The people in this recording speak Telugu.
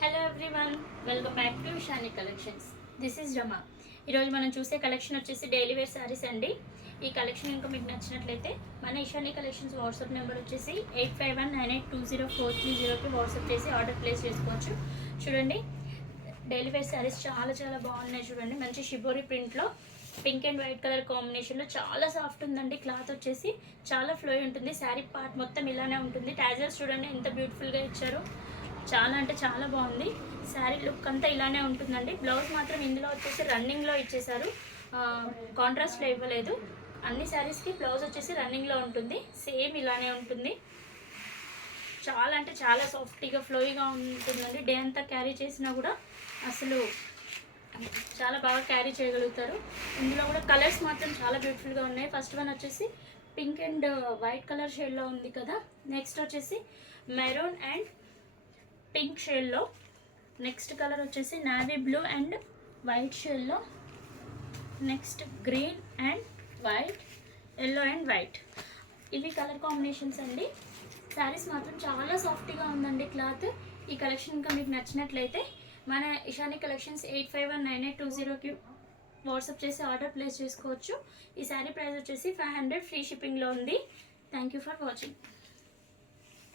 Hello everyone, welcome back to Ishani collections. This is Rama. ఈరోజు మనం చూసే కలెక్షన్ వచ్చేసి డైలీ వేర్ శారీస్ అండి. ఈ కలెక్షన్ ఇంకా మీకు నచ్చినట్లయితే మన ఇషాని కలెక్షన్స్ వాట్సాప్ నెంబర్ వచ్చేసి 8519820430కి వాట్సాప్ చేసి ఆర్డర్ ప్లేస్ చేసుకోవచ్చు. చూడండి, డైలీ వేర్ శారీస్ చాలా చాలా బాగున్నాయి. చూడండి, మంచి షిబోరి ప్రింట్లో పింక్ అండ్ వైట్ కలర్ కాంబినేషన్లో చాలా సాఫ్ట్ ఉందండి. క్లాత్ వచ్చేసి చాలా ఫ్లో ఉంటుంది. శారీ పార్ట్ మొత్తం ఇలానే ఉంటుంది. టాజల్స్ చూడండి ఎంత బ్యూటిఫుల్గా ఇచ్చారు. చాలా అంటే చాలా బాగుంది. శారీ లుక్ అంతా ఇలానే ఉంటుందండి. బ్లౌజ్ మాత్రం ఇందులో వచ్చేసి రన్నింగ్లో ఇచ్చేసారు, కాంట్రాస్ట్లో ఇవ్వలేదు. అన్ని శారీస్కి బ్లౌజ్ వచ్చేసి రన్నింగ్లో ఉంటుంది. సేమ్ ఇలానే ఉంటుంది. చాలా అంటే చాలా సాఫ్ట్గా ఫ్లోయిగా ఉంటుందండి. డే అంతా క్యారీ చేసినా కూడా అసలు చాలా బాగా క్యారీ చేయగలుగుతారు. ఇందులో కూడా కలర్స్ మాత్రం చాలా బ్యూటిఫుల్గా ఉన్నాయి. ఫస్ట్ వన్ వచ్చేసి పింక్ అండ్ వైట్ కలర్ షేడ్లో ఉంది కదా. నెక్స్ట్ వచ్చేసి మెరూన్ అండ్ పింక్ షేడ్లో. నెక్స్ట్ కలర్ వచ్చేసి నావీ బ్లూ అండ్ వైట్ షేడ్లో. Next green and white, yellow and white. ఇవి కలర్ కాంబినేషన్స్ అండి. శారీస్ మాత్రం చాలా సాఫ్ట్గా ఉందండి క్లాత్. ఈ కలెక్షన్ ఇంకా మీకు నచ్చినట్లయితే మన ఇషాని కలెక్షన్స్ 85198204కి వాట్సాప్ చేసి ఆర్డర్ ప్లేస్ చేసుకోవచ్చు. ఈ శారీ ప్రైస్ వచ్చేసి 500 ఫ్రీ షిప్పింగ్లో ఉంది. Thank you for watching.